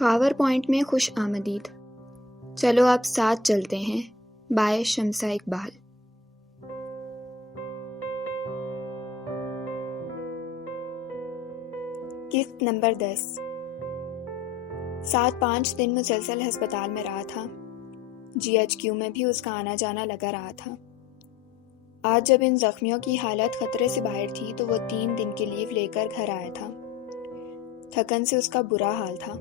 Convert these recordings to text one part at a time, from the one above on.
Khawar point میں خوش آمدید. چلو آپ ساتھ چلتے ہیں. بائے شمسہ اقبال. قسط نمبر 10. 7-5 دن مسلسل ہسپتال میں رہا تھا. GHQ میں بھی اس کا آنا جانا لگا رہا تھا. آج جب ان زخمیوں کی حالت خطرے سے باہر تھی تو وہ 3 دن کی لیو لے کر گھر آیا تھا. تھکن سے اس کا برا حال تھا.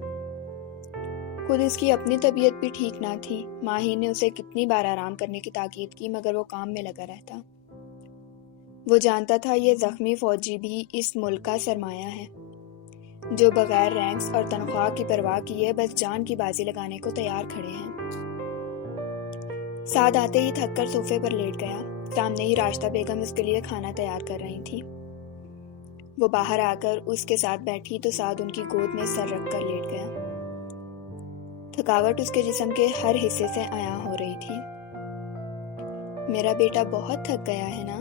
خود اس کی اپنی طبیعت بھی ٹھیک نہ تھی. ماہی نے اسے کتنی بار آرام کرنے کی تاکید کی مگر وہ کام میں لگا رہتا. وہ جانتا تھا یہ زخمی فوجی بھی اس ملک کا سرمایہ ہے جو بغیر رینکس اور تنخواہ کی پرواہ کیے بس جان کی بازی لگانے کو تیار کھڑے ہیں. سعد آتے ہی تھک کر صوفے پر لیٹ گیا. سامنے ہی راشدہ بیگم اس کے لیے کھانا تیار کر رہی تھی. وہ باہر آ کر اس کے ساتھ بیٹھی تو سعد ان کی گود میں سر رکھ کر لیٹ گیا. تھکاوٹ اس کے جسم کے ہر حصے سے عیاں ہو رہی تھی. میرا بیٹا بہت تھک گیا ہے نا؟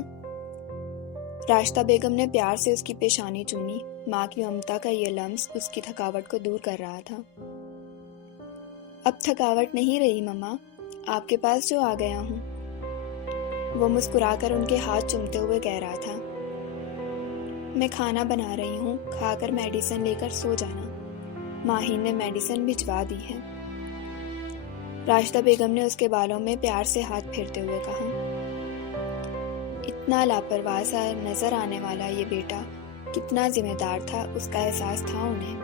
راشدہ بیگم نے پیار سے اس کی پیشانی چومی. ماں کی ممتا کا یہ لمس اس کی تھکاوٹ کو دور کر رہا تھا. اب تھکاوٹ نہیں رہی مما، آپ کے پاس جو آ گیا ہوں. وہ مسکرا کر ان کے ہاتھ چومتے ہوئے کہہ رہا تھا. میں کھانا بنا رہی ہوں، کھا کر میڈیسن لے کر سو جانا. ماہین نے میڈیسن بھجوا دی ہے. راشدہ بیگم نے اس کے بالوں میں پیار سے ہاتھ پھیرتے ہوئے کہا. اتنا لاپرواہ سا نظر آنے والا یہ بیٹا کتنا ذمہ دار تھا، اس کا احساس تھا انہیں.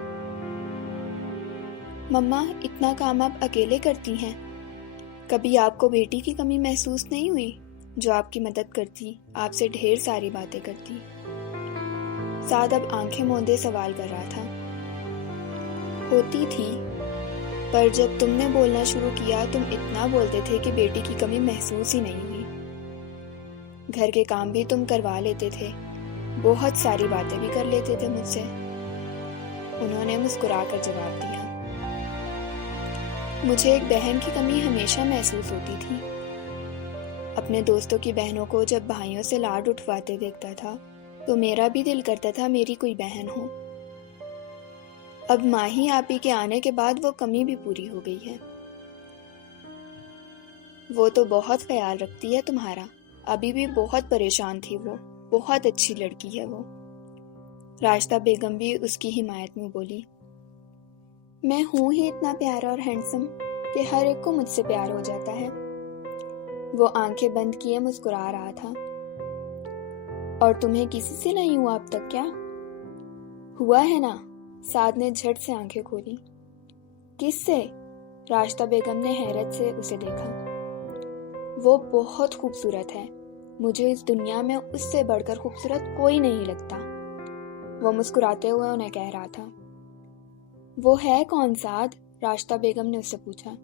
مما اتنا کام آپ اکیلے کرتی ہیں، کبھی آپ کو بیٹی کی کمی محسوس نہیں ہوئی جو آپ کی مدد کرتی، آپ سے ڈھیر ساری باتیں کرتی؟ سعد اب آنکھیں موندے سوال کر رہا تھا. ہوتی تھی، پر جب تم نے بولنا شروع کیا تم اتنا بولتے تھے کہ بیٹی کی کمی محسوس ہی نہیں ہوئی. گھر کے کام بھی تم کروا لیتے تھے، بہت ساری باتیں بھی کر لیتے تھے مجھ سے. انہوں نے مسکرا کر جواب دیا. مجھے ایک بہن کی کمی ہمیشہ محسوس ہوتی تھی. اپنے دوستوں کی بہنوں کو جب بھائیوں سے لاڈ اٹھواتے دیکھتا تھا تو میرا بھی دل کرتا تھا میری کوئی بہن ہو. اب ماہی آپی کے آنے کے بعد وہ کمی بھی پوری ہو گئی ہے. وہ تو بہت خیال رکھتی ہے تمہارا. ابھی بھی بہت پریشان تھی وہ، بہت اچھی لڑکی ہے وہ. راشدہ بیگم بھی اس کی حمایت میں بولی. میں ہوں ہی اتنا پیارا اور ہینڈسم کہ ہر ایک کو مجھ سے پیار ہو جاتا ہے. وہ آنکھیں بند کیے مسکرا رہا تھا. اور تمہیں کسی سے نہیں ہوا اب تک کیا؟ ہوا ہے نا؟ سعد نے جھٹ سے آنکھیں کھولی. کس سے؟ راشدہ بیگم نے حیرت سے اسے دیکھا. وہ بہت خوبصورت ہے، مجھے اس دنیا میں اس سے بڑھ کر خوبصورت کوئی نہیں لگتا. وہ مسکراتے ہوئے انہیں کہہ رہا تھا. وہ ہے کون سعد؟ راشدہ بیگم نے اس سے پوچھا.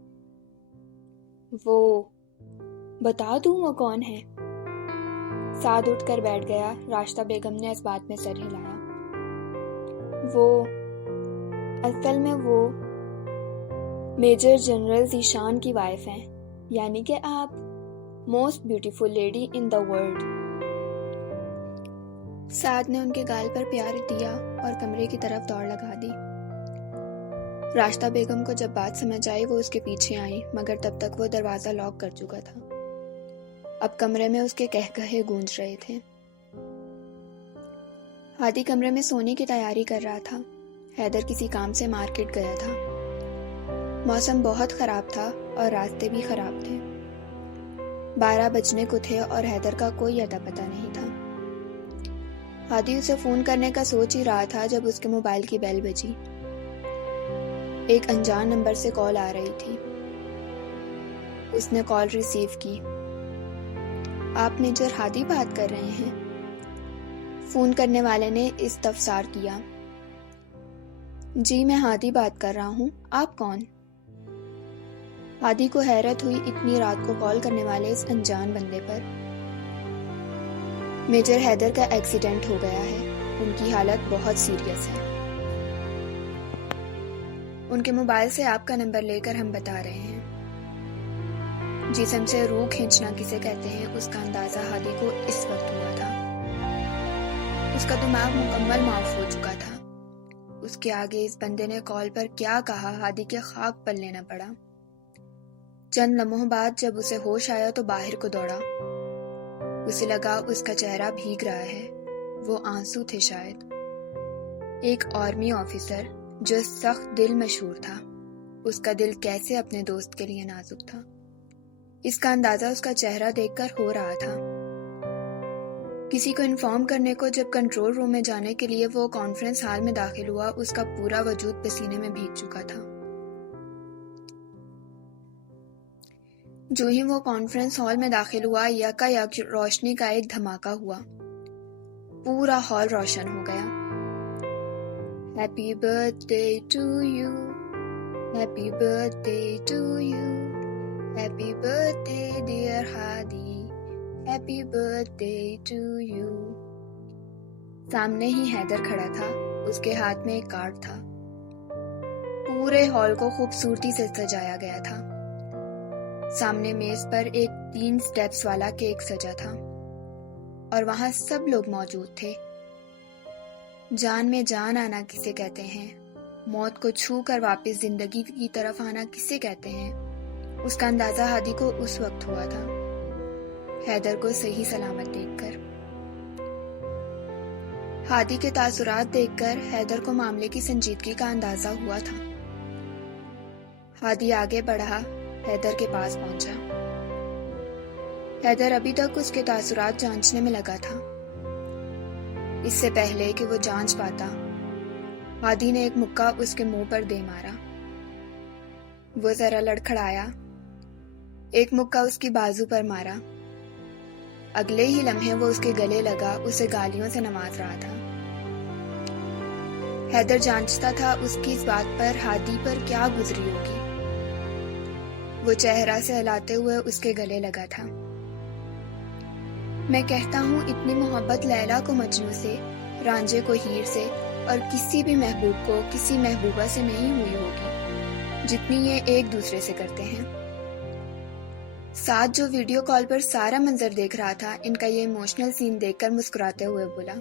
وہ بتا دوں وہ کون ہے؟ سعد اٹھ کر بیٹھ گیا. راشدہ بیگم نے اس بات میں سر ہلایا. وہ اصل میں وہ میجر جنرل ذیشان کی وائف ہیں، یعنی کہ آپ most beautiful lady in the world. Saad نے ان کے گال پر پیار دیا اور کمرے کی طرف دوڑ لگا دی. راشدہ بیگم کو جب بات سمجھ آئی وہ اس کے پیچھے آئی مگر تب تک وہ دروازہ لاک کر چکا تھا. اب کمرے میں اس کے کہکہے گونج رہے تھے. ہادی کمرے میں سونے کی تیاری کر رہا تھا. حیدر کسی کام سے مارکیٹ گیا تھا. موسم بہت خراب تھا اور راستے بھی خراب تھے. 12 بجنے کو تھے اور حیدر کا کوئی اتا پتہ نہیں تھا. ہادی اسے فون کرنے کا سوچ ہی رہا تھا جب اس کے موبائل کی بیل بجی. ایک انجان نمبر سے کال آ رہی تھی. اس نے کال ریسیو کی. آپ میجر ہادی بات کر رہے ہیں؟ فون کرنے والے نے استفسار کیا. جی میں ہادی بات کر رہا ہوں، آپ کون؟ ہادی کو حیرت ہوئی اتنی رات کو کال کرنے والے اس انجان بندے پر. میجر حیدر کا ایکسیڈنٹ ہو گیا ہے، ان کی حالت بہت سیریس ہے. ان کے موبائل سے آپ کا نمبر لے کر ہم بتا رہے ہیں. جسم سے روح کھینچنا کسے کہتے ہیں اس کا اندازہ ہادی کو اس وقت ہوا تھا. اس کا دماغ مکمل معاف ہو چکا تھا. اس کے آگے اس بندے نے کال پر کیا کہا ہادی کے خاک پر لینا پڑا۔ چند لمحوں بعد جب اسے ہوش آیا تو باہر کو دوڑا۔ اسے لگا اس کا چہرہ بھیگ رہا ہے، وہ آنسو تھے شاید۔ ایک آرمی آفیسر جو سخت دل مشہور تھا، اس کا دل کیسے اپنے دوست کے لیے نازک تھا، اس کا اندازہ اس کا چہرہ دیکھ کر ہو رہا تھا۔ کسی کو انفارم کرنے کو جب کنٹرول روم میں جانے کے لیے وہ کانفرنس ہال میں داخل ہوا، اس کا پورا وجود پسینے میں بھیگ چکا تھا۔ جو ہی وہ کانفرنس ہال میں داخل ہوا، یکا یک روشنی کا ایک دھماکہ ہوا، پورا ہال روشن ہو گیا۔ Happy birthday to you, happy birthday to you, happy birthday dear Hadi, happy birthday to you. سامنے ہی حیدر کھڑا تھا، اس کے ہاتھ میں ایک کارڈ تھا۔ پورے ہال کو خوبصورتی سے سجایا گیا تھا۔ سامنے میز پر ایک 3 سٹیپس والا کیک سجا تھا اور وہاں سب لوگ موجود تھے۔ جان میں جان آنا کسے کہتے ہیں، موت کو چھو کر واپس زندگی کی طرف آنا کسے کہتے ہیں، اس کا اندازہ ہادی کو اس وقت ہوا تھا، حیدر کو صحیح سلامت دیکھ کر۔ ہادی کے تاثرات دیکھ کر حیدر کو معاملے کی سنجیدگی کا اندازہ ہوا تھا۔ ہادی آگے بڑھا، حیدر کے پاس پہنچا۔ حیدر ابھی تک اس کے تاثرات جانچنے میں لگا تھا۔ اس سے پہلے کہ وہ جانچ پاتا، ہادی نے ایک مکہ اس کے منہ پر دے مارا۔ وہ ذرا لڑکھڑایا، ایک مکہ اس کی بازو پر مارا۔ اگلے ہی لمحے وہ اس کے گلے لگا، اسے گالیوں سے نواز رہا تھا۔ حیدر جانچتا تھا اس کی اس بات پر ہادی پر کیا گزری ہوگی۔ وہ چہرہ سے ہلاتے ہوئے اس کے گلے لگا تھا۔ میں کہتا ہوں اتنی محبت لیلا کو مجنوں سے، رانجھے کو ہیر سے اور کسی بھی محبوب کو کسی محبوبہ سے نہیں ہوئی ہوگی جتنی یہ ایک دوسرے سے کرتے ہیں۔ ساتھ جو ویڈیو کال پر سارا منظر دیکھ رہا تھا، ان کا یہ ایموشنل سین دیکھ کر مسکراتے ہوئے بولا،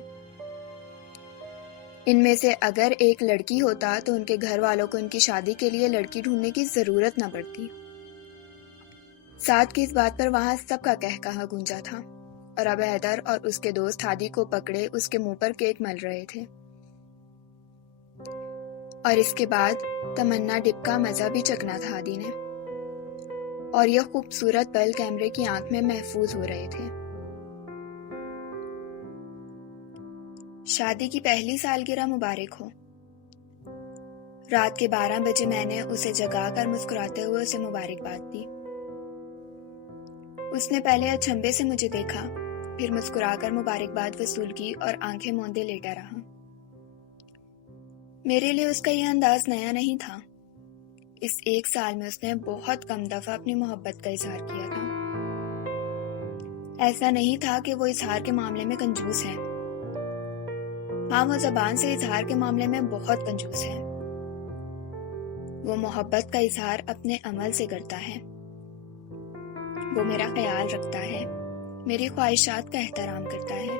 ان میں سے اگر ایک لڑکی ہوتا تو ان کے گھر والوں کو ان کی شادی کے لیے لڑکی ڈھونڈنے کی ضرورت نہ پڑتی۔ ساتھ کی اس بات پر وہاں سب کا کہکہا گونجا تھا اور اب حیدر اور اس کے دوست ہادی کو پکڑے اس کے منہ پر کیک مل رہے تھے۔ اور اس کے بعد تمنا ڈب کا مزہ بھی چکنا تھا ہادی نے، اور یہ خوبصورت پل کیمرے کی آنکھ میں محفوظ ہو رہے تھے۔ شادی کی پہلی سالگرہ مبارک ہو۔ رات کے 12 بجے میں نے اسے جگا کر مسکراتے ہوئے اسے مبارکباد دی۔ اس نے پہلے اچنبے سے مجھے دیکھا، پھر مسکرا کر مبارکباد وصول کی اور آنکھیں موندے لیٹا رہا۔ میرے لیے اس کا یہ انداز نیا نہیں تھا۔ اس 1 سال میں اس نے بہت کم دفعہ اپنی محبت کا اظہار کیا تھا۔ ایسا نہیں تھا کہ وہ اظہار کے معاملے میں کنجوس ہے۔ ہاں، وہ زبان سے اظہار کے معاملے میں بہت کنجوس ہے۔ وہ محبت کا اظہار اپنے عمل سے کرتا ہے۔ وہ میرا خیال رکھتا ہے، میری خواہشات کا احترام کرتا ہے،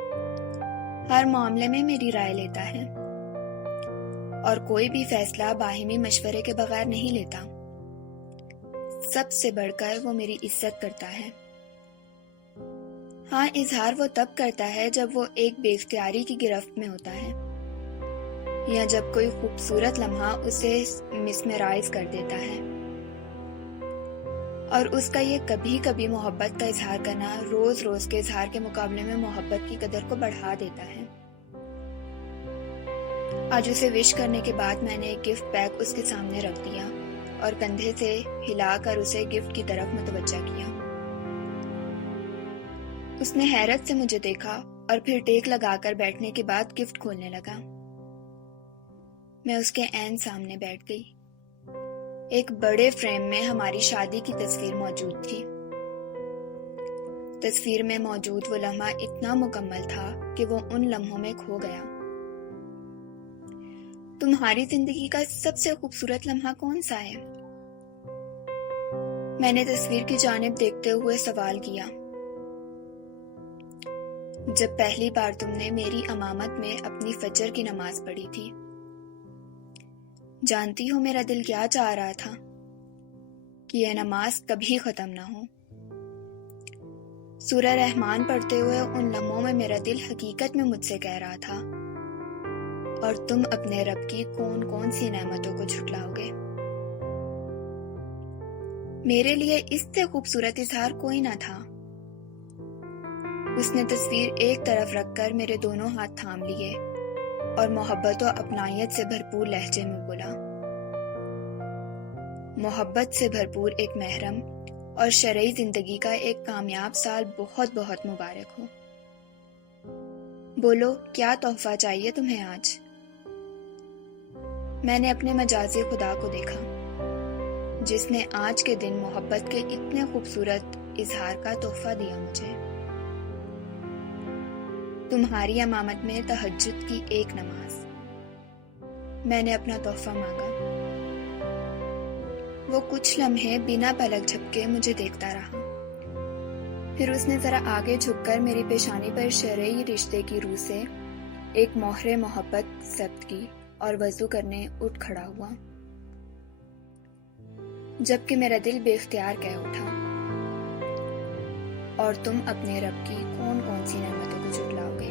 ہر معاملے میں میری رائے لیتا ہے اور کوئی بھی فیصلہ باہمی مشورے کے بغیر نہیں لیتا۔ سب سے بڑھ کر وہ میری عزت کرتا ہے۔ ہاں، اظہار وہ تب کرتا ہے جب وہ ایک بے اختیاری کی گرفت میں ہوتا ہے یا جب کوئی خوبصورت لمحہ اسے مسمرائز کر دیتا ہے، اور اس کا یہ کبھی کبھی محبت کا اظہار کرنا روز روز کے اظہار کے مقابلے میں محبت کی قدر کو بڑھا دیتا ہے۔ آج اسے وش کرنے کے بعد میں نے ایک گفٹ پیک اس کے سامنے رکھ دیا اور کندھے سے ہلا کر اسے گفٹ کی طرف متوجہ کیا۔ اس نے حیرت سے مجھے دیکھا اور پھر ٹیک لگا کر بیٹھنے کے بعد گفٹ کھولنے لگا۔ میں اس کے عین سامنے بیٹھ گئی۔ ایک بڑے فریم میں ہماری شادی کی تصویر موجود تھی۔ تصویر میں موجود وہ لمحہ اتنا مکمل تھا کہ وہ ان لمحوں میں کھو گیا۔ تمہاری زندگی کا سب سے خوبصورت لمحہ کون سا ہے؟ میں نے تصویر کی جانب دیکھتے ہوئے سوال کیا۔ جب پہلی بار تم نے میری امامت میں اپنی فجر کی نماز پڑھی تھی۔ جانتی ہو میرا دل کیا چاہ رہا تھا؟ کہ یہ نماز کبھی ختم نہ ہو۔ سورہ رحمان پڑھتے ہوئے ان لمحوں میں میرا دل حقیقت میں مجھ سے کہہ رہا تھا، اور تم اپنے رب کی کون کون سی نعمتوں کو جھٹلاؤ گے۔ میرے لیے اس سے خوبصورت اظہار کوئی نہ تھا۔ اس نے تصویر ایک طرف رکھ کر میرے دونوں ہاتھ تھام لیے اور محبت و اپنائیت سے بھرپور لہجے میں بولا، محبت سے بھرپور ایک محرم اور شرعی زندگی کا ایک کامیاب سال بہت بہت مبارک ہو۔ بولو، کیا تحفہ چاہیے تمہیں آج؟ میں نے اپنے مجازی خدا کو دیکھا، جس نے آج کے دن محبت کے اتنے خوبصورت اظہار کا تحفہ دیا مجھے۔ تمہاری امامت میں تہجد کی ایک نماز۔ میں نے اپنا تحفہ مانگا۔ وہ کچھ لمحے بنا پلک جھپکے مجھے دیکھتا رہا، پھر اس نے ذرا آگے جھک کر میری پیشانی پر شرعی رشتے کی روح سے ایک مہر محبت ثبت کی اور وضو کرنے اٹھ کھڑا ہوا، جبکہ میرا دل بے اختیار کہہ اٹھا، اور تم اپنے رب کی کون کون سی نعمتوں کو جھٹلاؤ گے۔